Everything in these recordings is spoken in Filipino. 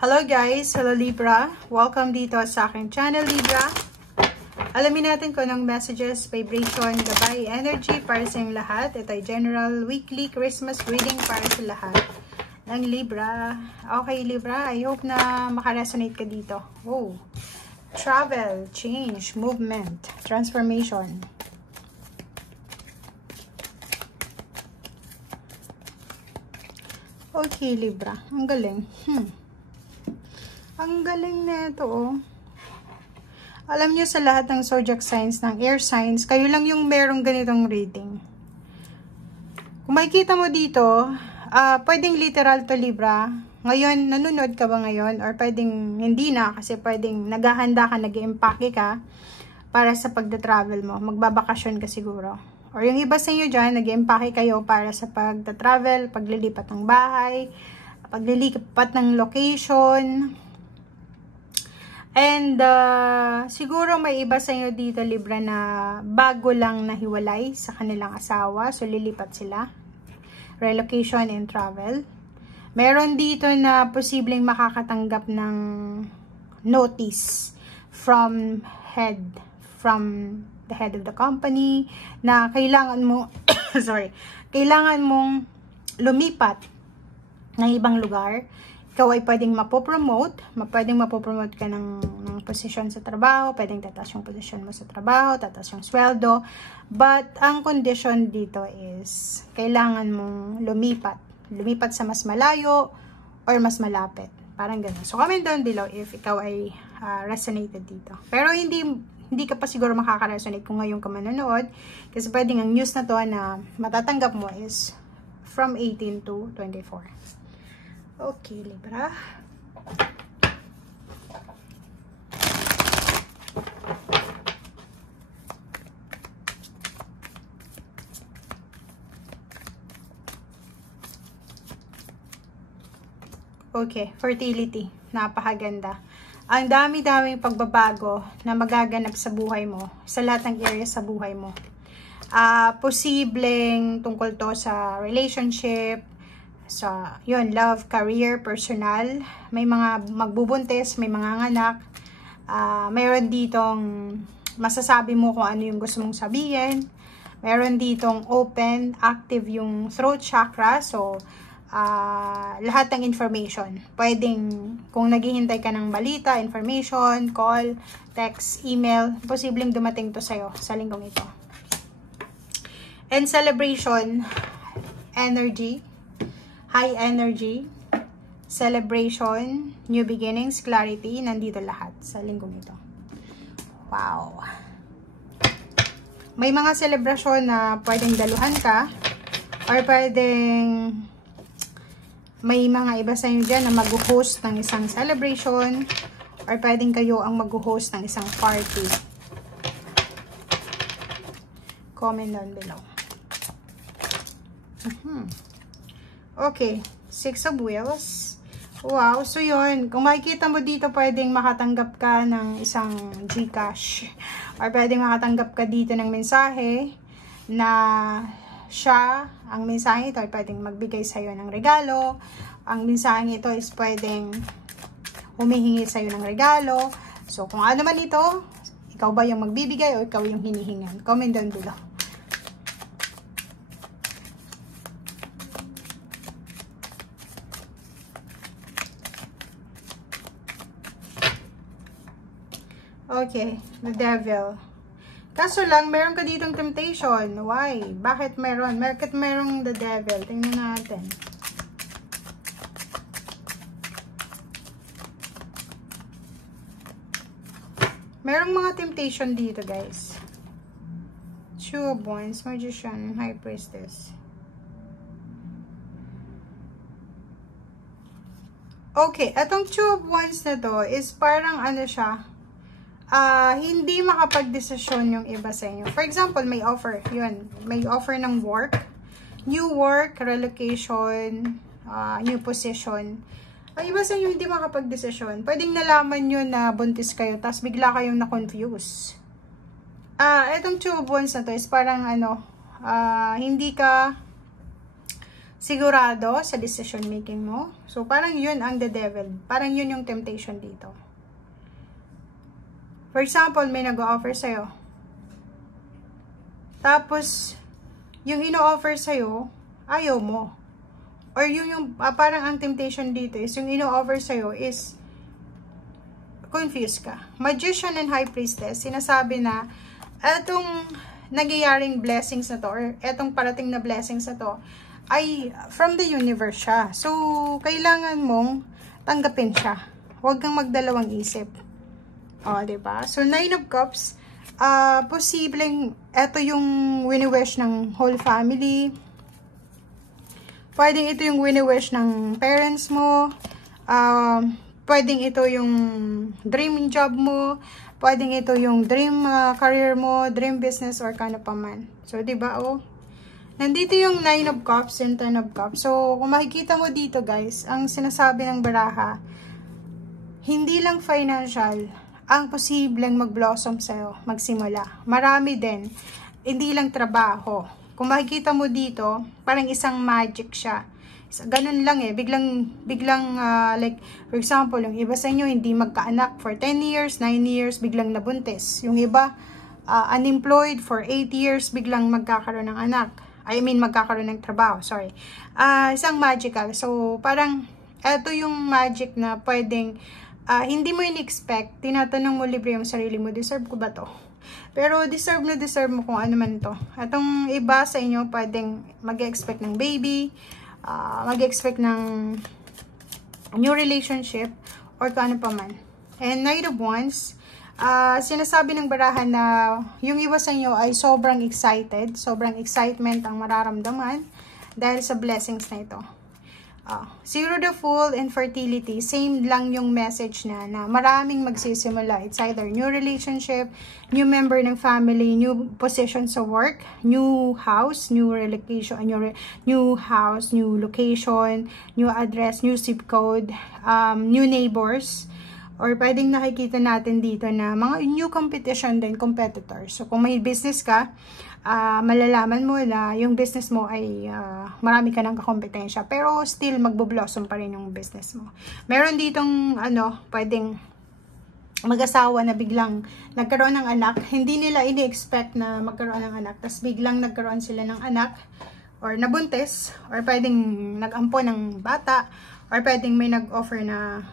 Hello guys! Hello Libra! Welcome dito sa aking channel Libra. Alamin natin kung anong messages, vibration, gabay, energy para sa inyong lahat. Ito ay general weekly Christmas reading para sa lahat ng Libra. Okay Libra, I hope na makaresonate ka dito. Oh. Travel, change, movement, transformation. Okay Libra, ang galing. Ang galing na ito, oh. Alam nyo sa lahat ng zodiac signs, ng air signs, kayo lang yung merong ganitong reading. Kung makikita mo dito, pwedeng literal to Libra. Ngayon, nanonood ka ba ngayon? Or pwedeng hindi na, kasi pwedeng naghahanda ka, nag-i-empake ka para sa pagda-travel mo. Magbabakasyon ka siguro. Or yung iba sa inyo dyan, nag-i-empake kayo para sa pagda-travel, paglilipat ng bahay, paglilipat ng location. And siguro may iba sa inyo dito Libra na bago lang nahiwalay sa kanilang asawa, so lilipat sila. Relocation and travel. Meron dito na posibleng makakatanggap ng notice from the head of the company na kailangan mo kailangan mong lumipat ng ibang lugar. Ikaw ay pwedeng mapopromote ka ng posisyon sa trabaho, pwedeng tataas yung posisyon mo sa trabaho, tataas yung sweldo, but ang condition dito is kailangan mong lumipat sa mas malayo or mas malapit, parang ganun. So comment down below if ikaw ay resonated dito. Pero hindi ka pa siguro makaka-resonate kung ngayon ka manonood, kasi pwedeng ang news na to na matatanggap mo is from 18 to 24. Okay, Libra. Okay, fertility. Napakaganda. Ang dami-daming pagbabago na magaganap sa buhay mo, sa lahat ng areas sa buhay mo. Posibleng tungkol to sa relationship, sa love, career, personal. May mga magbubuntis, may mga anak. Mayroon ditong masasabi mo kung ano yung gusto mong sabihin. Mayroon ditong open, active yung throat chakra. So, lahat ng information. Pwedeng, kung naghihintay ka ng balita, information, call, text, email, posibleng dumating to sa'yo sa linggong ito. And celebration, energy, high energy, celebration, new beginnings, clarity, nandito lahat sa linggong ito. Wow! May mga selebrasyon na pwedeng daluhan ka, or pwedeng may mga iba sa inyo dyan na mag-host ng isang celebration, or pwedeng kayo ang mag-host ng isang party. Comment down below. Okay, 6 of Wheels. Wow, so yun. Kung makikita mo dito, pwedeng makatanggap ka ng isang Gcash. Or pwedeng makatanggap ka dito ng mensahe na siya, ang mensahe ito ay pwedeng magbigay sa'yo ng regalo. Ang mensahe ito is pwedeng humihingi sa'yo ng regalo. So, kung ano man ito, ikaw ba yung magbibigay o ikaw yung hinihingan? Comment down below. Okay, the devil. Kaso lang, meron ka ditong temptation. Why? Bakit meron? Bakit merong the devil? Tingnan natin. Merong mga temptation dito, guys. Two of Wands, Magician, High Priestess. Okay, etong Two of Wands na to is parang ano siya, hindi makapag-desisyon yung iba sa inyo. For example, may offer. Yun. May offer ng work. New work, relocation, new position. Ang iba sa inyo hindi makapag-desisyon. Pwedeng nalaman nyo na buntis kayo, tapos bigla kayong na-confuse. Etong Two of Wands na to is parang ano, hindi ka sigurado sa decision making mo. So, parang yun ang the devil. Parang yun yung temptation dito. For example, may nag-o-offer sa'yo. Tapos, yung ino-offer sa'yo, ayaw mo. Or yung parang ang temptation dito is, yung ino-offer sa'yo is, confused ka. Magician and High Priestess, sinasabi na, etong nagyayaring blessings na to, or etong parating na blessings na to, ay from the universe siya. So, kailangan mong tanggapin siya. Huwag kang magdalawang isip. O, diba? So, 9 of Cups, posibleng eto yung wini-wish ng whole family. Pwedeng ito yung wini-wish ng parents mo. Pwedeng ito yung dream job mo. Pwedeng ito yung dream career mo, dream business, or kano pa man. So, diba, oh? Nandito yung 9 of Cups and 10 of Cups. So, kung makikita mo dito, guys, ang sinasabi ng baraha, hindi lang financial ang posibleng mag-blossom sa'yo, magsimula. Marami din. Hindi lang trabaho. Kung makikita mo dito, parang isang magic siya. Ganun lang eh. Biglang like, for example, yung iba sa inyo, hindi magkaanak for 10 years, 9 years, biglang nabuntis. Yung iba, unemployed for 8 years, biglang magkakaroon ng anak. Magkakaroon ng trabaho, sorry. Isang magical. So, parang, eto yung magic na pwedeng, hindi mo in-expect, tinatanong mo libre yung sarili mo, deserve ko ba to? Pero, deserve mo kung ano man to. Etong iba sa inyo, pwedeng mag-expect ng baby, mag-expect ng new relationship, or kung ano pa man. And Knight of Wands, sinasabi ng barahan na yung iba sa inyo ay sobrang excited, sobrang excitement ang mararamdaman dahil sa blessings na ito. Zero the Fool and fertility, same lang yung message na maraming magsisimula. It's either new relationship, new member ng family, new position sa work, new house, new relocation, new house, new location, new address, new zip code, new neighbors. Or pwedeng nakikita natin dito na mga new competition din, competitors. So, kung may business ka, malalaman mo na yung business mo ay marami ka ng kakompetensya. Pero still, magbo-blossom pa rin yung business mo. Meron ditong, pwedeng mag-asawa na biglang nagkaroon ng anak. Hindi nila ini-expect na magkaroon ng anak. Tapos biglang nagkaroon sila ng anak. Or nabuntis. Or pwedeng nag-ampo ng bata. Or pwedeng may nag-offer na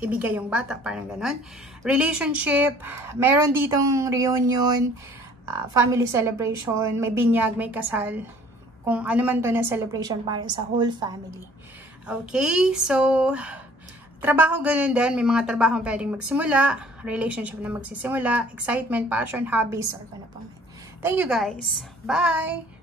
ibigay yung bata, parang ganon. Relationship, meron ditong reunion, family celebration, may binyag, may kasal, kung ano man to na celebration para sa whole family. Okay, so, trabaho ganun din, may mga trabaho pwedeng magsimula, relationship na magsisimula, excitement, passion, hobbies, or ano pa. Thank you guys. Bye!